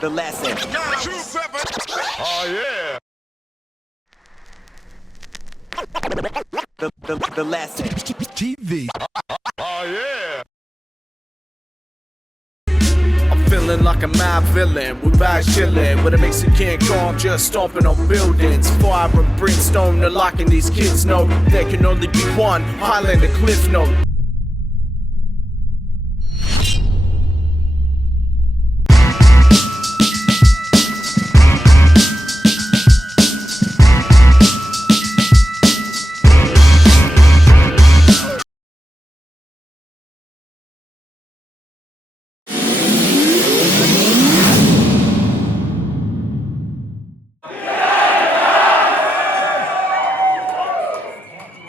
The last end. Oh yeah. The last end. TV. Oh yeah. I'm feeling like a mad villain. We back chillin' with a Mexican calm, just stomping on buildings. Fire and brimstone, they're locking these kids know there can only be one Highlander cliff note.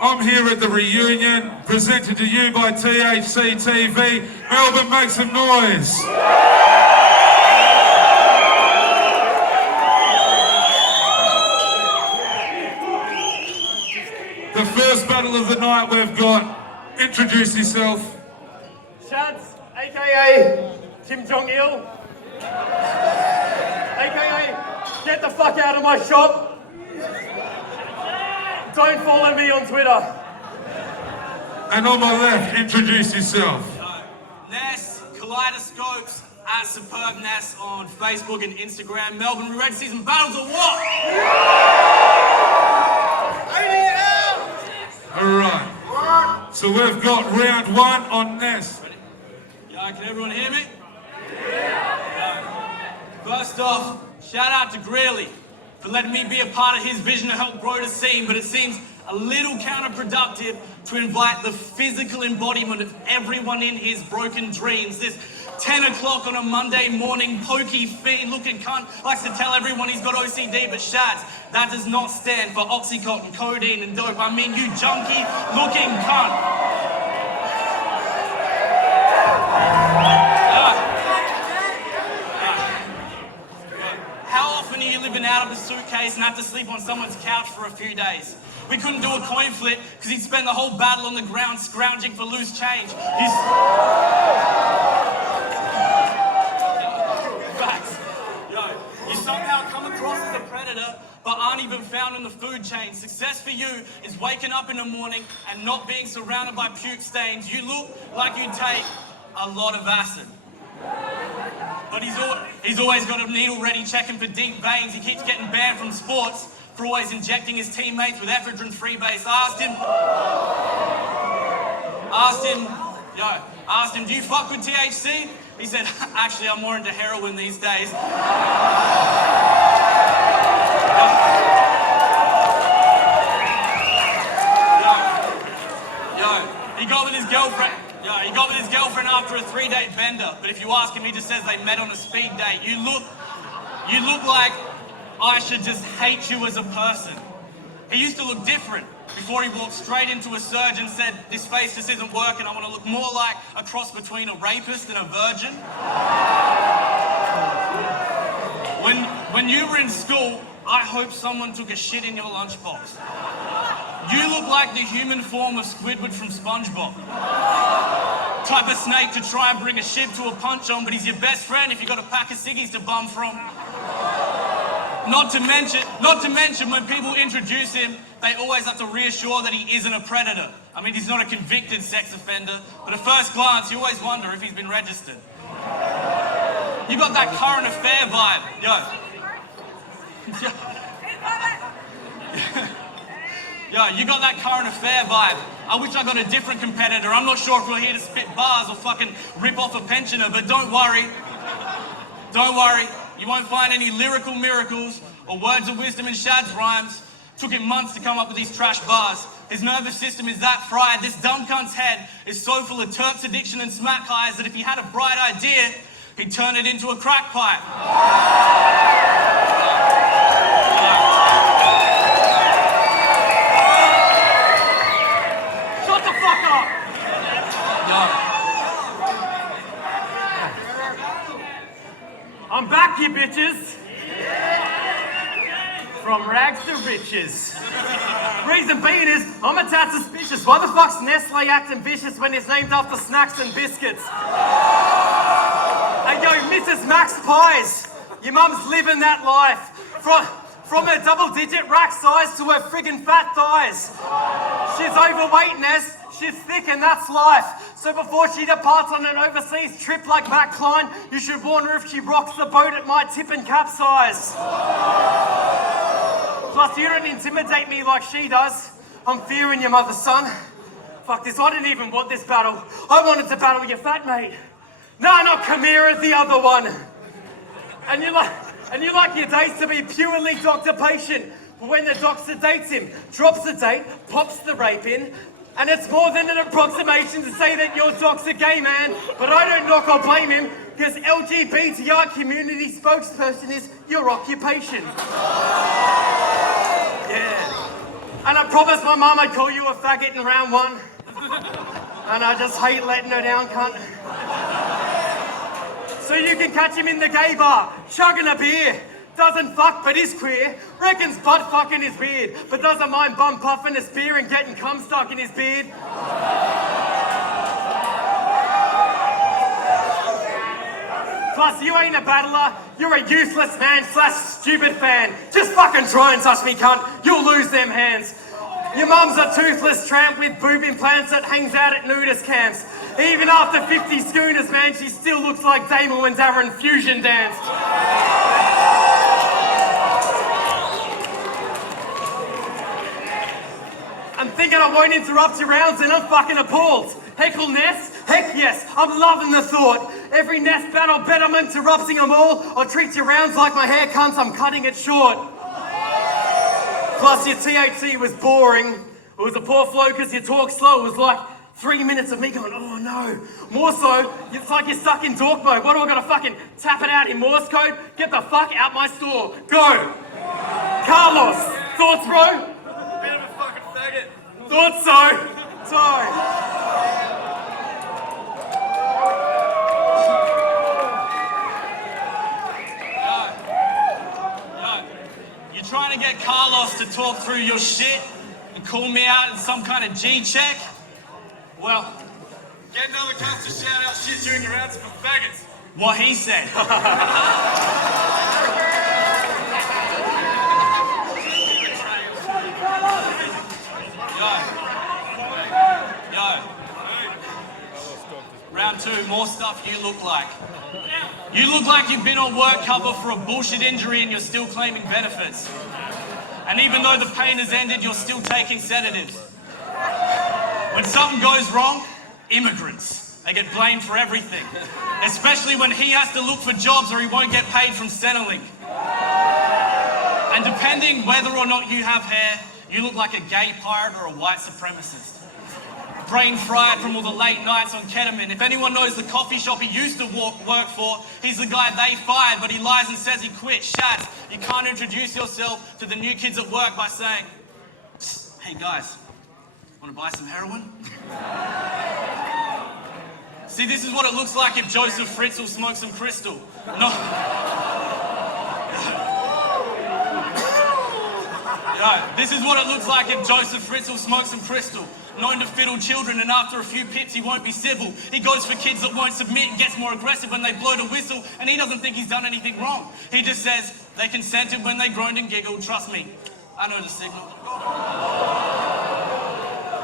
I'm here at the reunion, presented to you by THCtv. Melbourne, make some noise. The first battle of the night we've got. Introduce yourself. Shadz, aka Kim Jong-il, aka get the fuck out of my shop. Don't follow me on Twitter. And on my left, introduce yourself. Ness, Kaleidoscopes, at Superb Ness on Facebook and Instagram. Melbourne, we ready to see some battles or what? Alright. So we've got round one on Ness. Yeah, can everyone hear me? First off, shout out to Greeley for letting me be a part of his vision to help grow the scene, but it seems a little counterproductive to invite the physical embodiment of everyone in his broken dreams. This 10 o'clock on a Monday morning pokey fiend looking cunt likes to tell everyone he's got OCD, but Shadz, that does not stand for Oxycontin, codeine and dope. I mean, you junkie looking cunt. How often are you living out of a suitcase and have to sleep on someone's couch for a few days? We couldn't do a coin flip because he'd spend the whole battle on the ground scrounging for loose change. Facts. Yo, you somehow come across as a predator but aren't even found in the food chain. Success for you is waking up in the morning and not being surrounded by puke stains. You look like you take a lot of acid. But he's always got a needle ready checking for deep veins. He keeps getting banned from sports for always injecting his teammates with ephedrine freebase. Asked him, do you fuck with THC? He said, actually, I'm more into heroin these days. He got with his girlfriend. He got with his girlfriend after a 3-day bender, but if you ask him, he just says they met on a speed date. You look like I should just hate you as a person. He used to look different before he walked straight into a surgeon and said, this face just isn't working, I want to look more like a cross between a rapist and a virgin. When you were in school, I hope someone took a shit in your lunchbox. You look like the human form of Squidward from SpongeBob. Type of snake to try and bring a ship to a punch on, but he's your best friend if you got a pack of ciggies to bum from. Not to mention, when people introduce him, they always have to reassure that he isn't a predator. I mean, he's not a convicted sex offender, but at first glance, you always wonder if he's been registered. You got that current affair vibe, you got that current affair vibe. I wish I got a different competitor. I'm not sure if we're here to spit bars or fucking rip off a pensioner, but don't worry. Don't worry. You won't find any lyrical miracles or words of wisdom in Shadz rhymes. Took him months to come up with these trash bars. His nervous system is that fried. This dumb cunt's head is so full of Turks addiction and smack highs that if he had a bright idea, he'd turn it into a crack pipe. Shut the fuck up! I'm back, you bitches. From rags to riches. Reason being is, I'm a tad suspicious. Why the fuck's Nestle acting vicious when it's named after snacks and biscuits? Hey yo, miss as Max Pies. Your mum's living that life. From her double-digit rack size to her friggin' fat thighs. She's overweight, Ness. She's thick and that's life. So before she departs on an overseas trip like Matt Klein, you should warn her if she rocks the boat it might tip and capsize. Plus, you don't intimidate me like she does. I'm fearing your mother, son. Fuck this, I didn't even want this battle. I wanted to battle your fat mate. No, not Chimera, the other one. And you like your dates to be purely doctor-patient. But when the doc sedates him, drops the date, pops the rape in, and it's more than an approximation to say that your doc's a gay man, but I don't knock or blame him, because LGBTI community spokesperson is your occupation. Yeah. And I promised my mum I'd call you a faggot in round one. And I just hate letting her down, cunt. So you can catch him in the gay bar, chugging a beer. Doesn't fuck, but is queer. Reckons butt fucking is weird, but doesn't mind bum puffing a spear and getting cum stuck in his beard. Plus, you ain't a battler, you're a useless man / stupid fan. Just fucking try and touch me, cunt, you'll lose them hands. Your mum's a toothless tramp with boob implants that hangs out at nudist camps. Even after 50 schooners, man, she still looks like Damon when Darren Fusion danced. I'm thinking I won't interrupt your rounds and I'm fucking appalled. Heckle Ness? Heck yes, I'm loving the thought. Every Ness battle bet I'm interrupting them all. I'll treat your rounds like my hair cunts, I'm cutting it short. Plus your THC was boring. It was a poor flow because you talk slow. It was like 3 minutes of me going, oh no. More so, it's like you're stuck in dork mode. What do I gotta fucking tap it out in Morse code? Get the fuck out my store. Go! Carlos, thoughts, bro? Bit of a fucking faggot. Thought so. Sorry. You're trying to get Carlos to talk through your shit and call me out in some kind of G-check? Well, Getting other cunts to shout out shit during your rounds for faggots. what he said. Yo. Round two, more stuff you look like. You look like you've been on work cover for a bullshit injury and you're still claiming benefits. And even though the pain has ended, you're still taking sedatives. When something goes wrong, immigrants, they get blamed for everything. Especially when he has to look for jobs or he won't get paid from Centrelink. And depending whether or not you have hair, you look like a gay pirate or a white supremacist. Brain fried from all the late nights on ketamine. If anyone knows the coffee shop he used to work for, he's the guy they fired, but he lies and says he quit. Shadz, you can't introduce yourself to the new kids at work by saying, hey guys, want to buy some heroin? See, this is what it looks like if Joseph Fritzl smoked some crystal. No. This is what it looks like if Joseph Fritzl smoked some crystal. Known to fiddle children, and after a few pits he won't be civil. He goes for kids that won't submit and gets more aggressive when they blow the whistle, and he doesn't think he's done anything wrong. He just says they consented when they groaned and giggled. Trust me, I know the signal.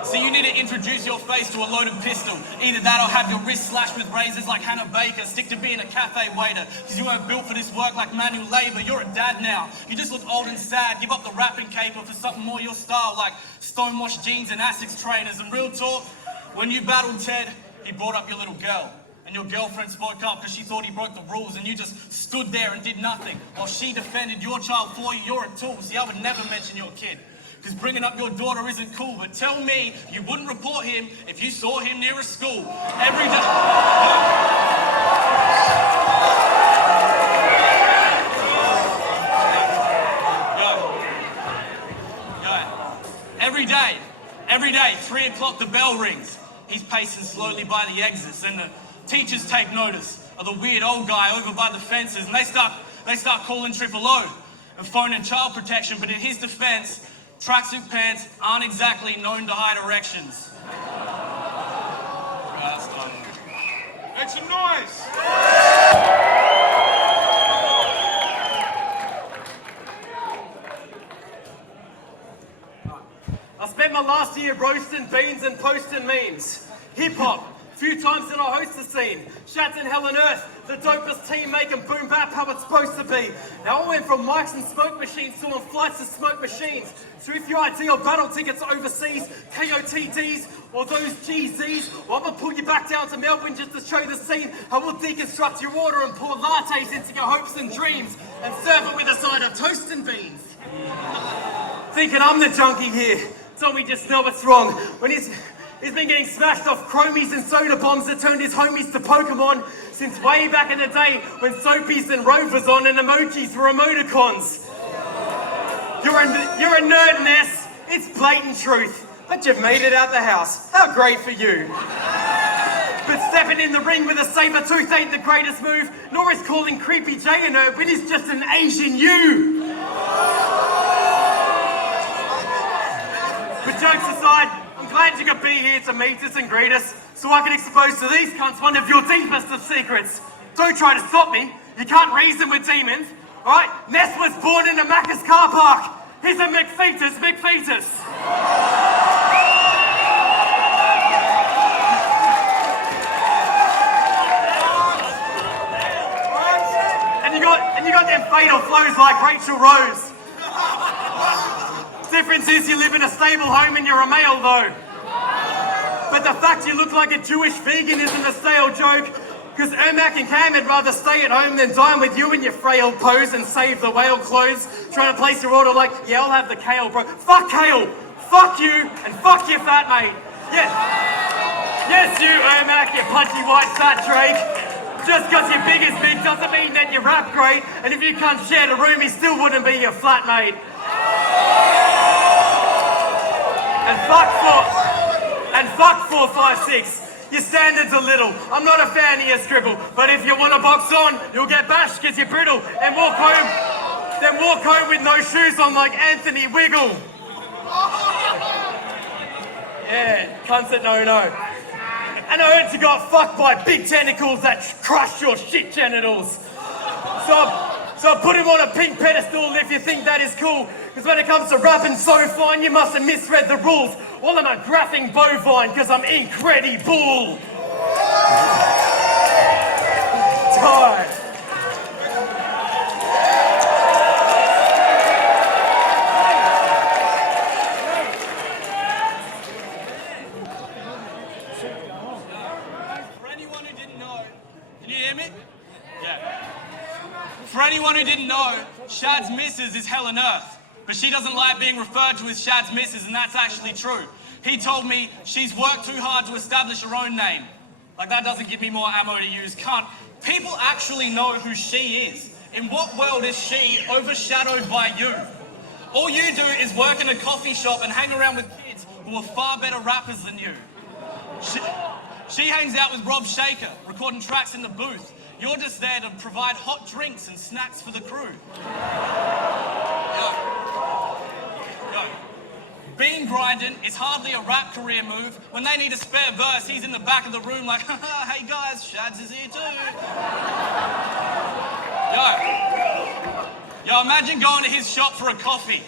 See, you need to introduce your face to a loaded pistol. Either that or have your wrist slashed with razors like Hannah Baker. Stick to being a cafe waiter, because you weren't built for this work like manual labor. You're a dad now. You just look old and sad. Give up the rapping caper for something more your style, like stonewashed jeans and Asics trainers. And real talk, when you battled Ted, he brought up your little girl. And your girlfriend spoke up because she thought he broke the rules, and you just stood there and did nothing. While she defended your child for you, you're a tool. See, I would never mention your kid, because bringing up your daughter isn't cool. But tell me you wouldn't report him if you saw him near a school. Every day. Every day, 3 o'clock the bell rings. He's pacing slowly by the exits, and the teachers take notice of the weird old guy over by the fences, and they start calling Triple O and phoning child protection. But in his defense, tracksuit pants aren't exactly known to hide erections. Make some noise! toasting beans and posting memes. Hip-hop, few times that I host the scene. Shadz and Hell and Earth, the dopest team making boom bap how it's supposed to be. Now I went from mics and smoke machines to on flights of smoke machines. So if your ideal battle tickets overseas, KOTDs, or those GZs, well, I'm gonna pull you back down to Melbourne just to show the scene. I will deconstruct your order and pour lattes into your hopes and dreams and serve it with a side of toast and beans. Thinking I'm the junkie here. Tommy just know what's wrong. When he's been getting smashed off chromies and soda bombs that turned his homies to Pokemon since way back in the day when soapies and rovers on and emojis were emoticons. You're a nerd, Ness. It's blatant truth. But you've made it out the house. How great for you. But stepping in the ring with a saber tooth ain't the greatest move, nor is calling Creepy J a nerd when he's just an Asian you. But jokes aside, I'm glad you could be here to meet us and greet us so I can expose to these cunts one of your deepest of secrets. Don't try to stop me. You can't reason with demons. Alright? Ness was born in a Macca's car park. He's a McFetus. And you got them fatal flows like Rachel Rose. Difference is you live in a stable home and you're a male though. But the fact you look like a Jewish vegan isn't a stale joke, because Ermac and Cam would rather stay at home than dine with you in your frail pose and save the whale clothes, trying to place your order like, yeah, I'll have the kale, bro. Fuck kale! Fuck you, and fuck your fat mate. Yeah. Yes, you, Ermac, you punchy white fat Drake. Just because you're big as big doesn't mean that you rap great, and if you can't share the room, he still wouldn't be your flatmate. And fuck 456. Your standards are little. I'm not a fan of your scribble, but if you want to box on, you'll get bashed because you're brittle, and walk home with no shoes on like Anthony Wiggle. Yeah, cunts that no. And I heard you got fucked by big tentacles that crushed your shit genitals. So I put him on a pink pedestal if you think that is cool. Because when it comes to rapping so fine, you must have misread the rules. Well, I'm a graphing bovine because I'm incredible. Time. For anyone who didn't know, can you hear me? Yeah. For anyone who didn't know, Shad's missus is Hell and Earth. But she doesn't like being referred to as Shad's missus, and that's actually true. He told me she's worked too hard to establish her own name. Like, that doesn't give me more ammo to use, cunt. People actually know who she is. In what world is she overshadowed by you? All you do is work in a coffee shop and hang around with kids who are far better rappers than you. She hangs out with Rob Shaker, recording tracks in the booth. You're just there to provide hot drinks and snacks for the crew. Yo. Bean grinding is hardly a rap career move. When they need a spare verse, he's in the back of the room like, hey guys, Shadz is here too. Yo, imagine going to his shop for a coffee.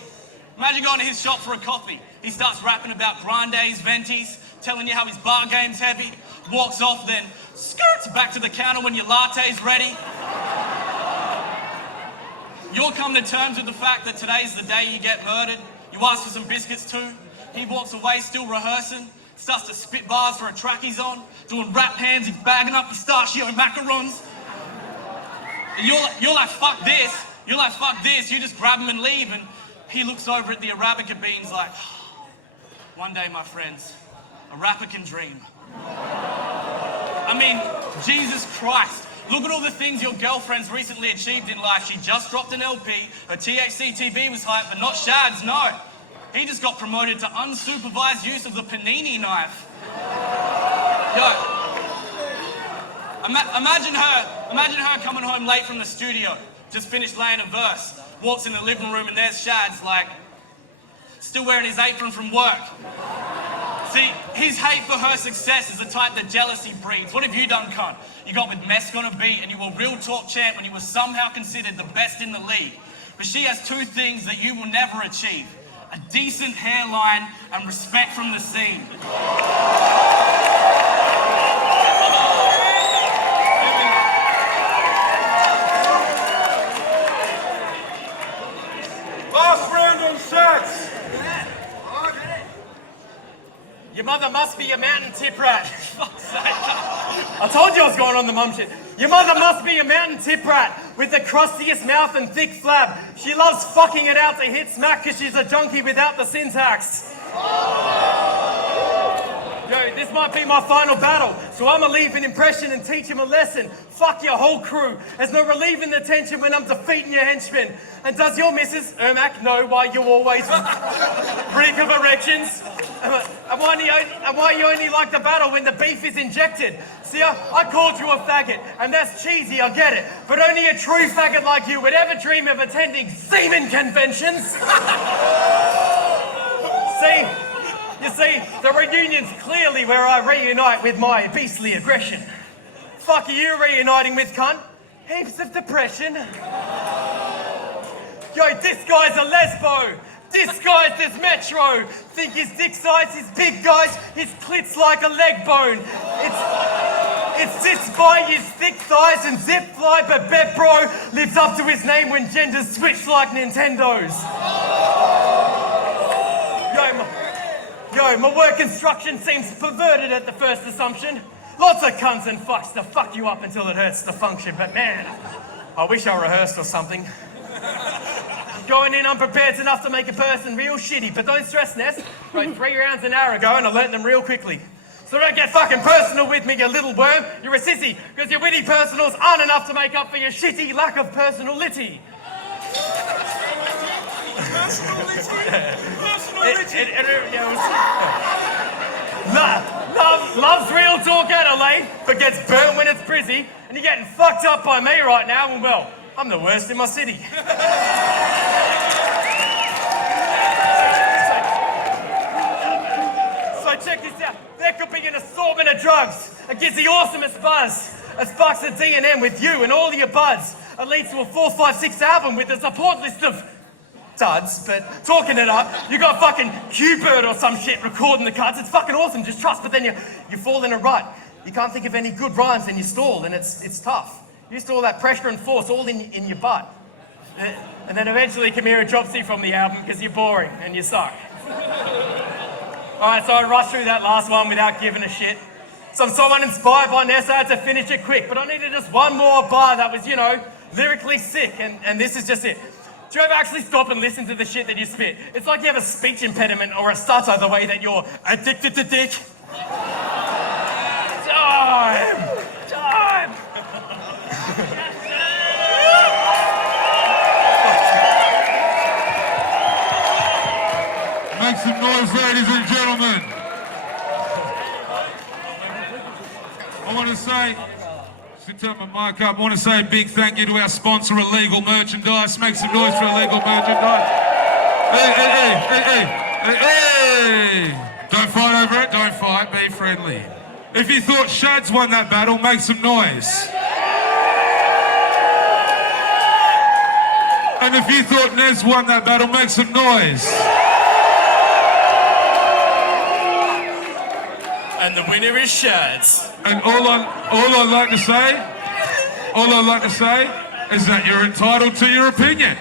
He starts rapping about grandes, ventis, telling you how his bar game's heavy, walks off, then skirts back to the counter when your latte's ready. You'll come to terms with the fact that today's the day you get murdered. You ask for some biscuits too. He walks away still rehearsing, starts to spit bars for a track he's on, doing rap hands, he's bagging up pistachio macarons. And you're like, fuck this. You just grab him and leave, and he looks over at the Arabica beans like, one day, my friends, a rapper can dream. I mean, Jesus Christ. Look at all the things your girlfriend's recently achieved in life. She just dropped an LP, her THCtv was hype, but not Shadz, no. He just got promoted to unsupervised use of the panini knife. Yo, imagine her coming home late from the studio, just finished laying a verse, walks in the living room and there's Shadz, like, still wearing his apron from work. See, his hate for her success is the type that jealousy breeds. What have you done, cunt? You got with Mesk on a beat and you were real talk champ when you were somehow considered the best in the league. But she has two things that you will never achieve. a decent hairline, and respect from the scene. Last round on Shadz. Your mother must be a mountain tip rat. Fuck's sake. I told you I was going on the mum shit. Your mother must be a mountain tip rat with the crustiest mouth and thick flab. She loves fucking it out to hit smack because she's a junkie without the syntax. Yo, this might be my final battle, so I'ma leave an impression and teach him a lesson. Fuck your whole crew. There's no relieving the tension when I'm defeating your henchmen. And does your missus, Ermac, know why you always reek of erections? And why you only like the battle when the beef is injected? See, I called you a faggot, and that's cheesy, I get it. But only a true faggot like you would ever dream of attending semen conventions. You see, the reunion's clearly where I reunite with my beastly aggression. Fuck are you reuniting with, cunt? Heaps of depression. Yo, this guy's a lesbo. This guy's this metro. Think his dick size is big, guys. His clit's like a leg bone. It sits by his thick thighs and zip fly, but Bet Bro lives up to his name when genders switch like Nintendos. Yo, my word construction seems perverted at the first assumption. Lots of cunts and fucks to fuck you up until it hurts to function, but man, I wish I rehearsed or something. Going in unprepared's enough to make a person real shitty, but don't stress, Ness. Wrote 3 rounds an hour ago and I learnt them real quickly. So don't get fucking personal with me, you little worm. You're a sissy, because your witty personals aren't enough to make up for your shitty lack of personality. Loves real talk Adelaide, but gets burnt when it's busy, and you're getting fucked up by me right now, and well, I'm the worst in my city. So check this out. There could be an assortment of drugs. It gives the awesomest buzz. It sparks a D&M with you and all your buds. It leads to a 4, 5, 6 album with a support list of duds, but talking it up, you got fucking Q-Bird or some shit recording the cuts. It's fucking awesome, just trust, but then you fall in a rut. You can't think of any good rhymes and you stall, and it's tough. You stall that pressure and force all in your butt. And then eventually Kamira drops you from the album because you're boring and you suck. Alright, so I rushed through that last one without giving a shit. So I'm somewhat inspired by Ness, I had to finish it quick, but I needed just one more bar that was, lyrically sick, and this is just it. Do you ever actually stop and listen to the shit that you spit? It's like you have a speech impediment or a stutter the way that you're addicted to dick. Time! Make some noise, ladies and gentlemen. I want to say, to turn my mic up, I want to say a big thank you to our sponsor, Illegal Merchandise. Make some noise for Illegal Merchandise. Hey! Don't fight over it, don't fight, be friendly. If you thought Shadz won that battle, make some noise. And if you thought Nez won that battle, make some noise. And the winner is Shadz. And all I'd like to say is that you're entitled to your opinion.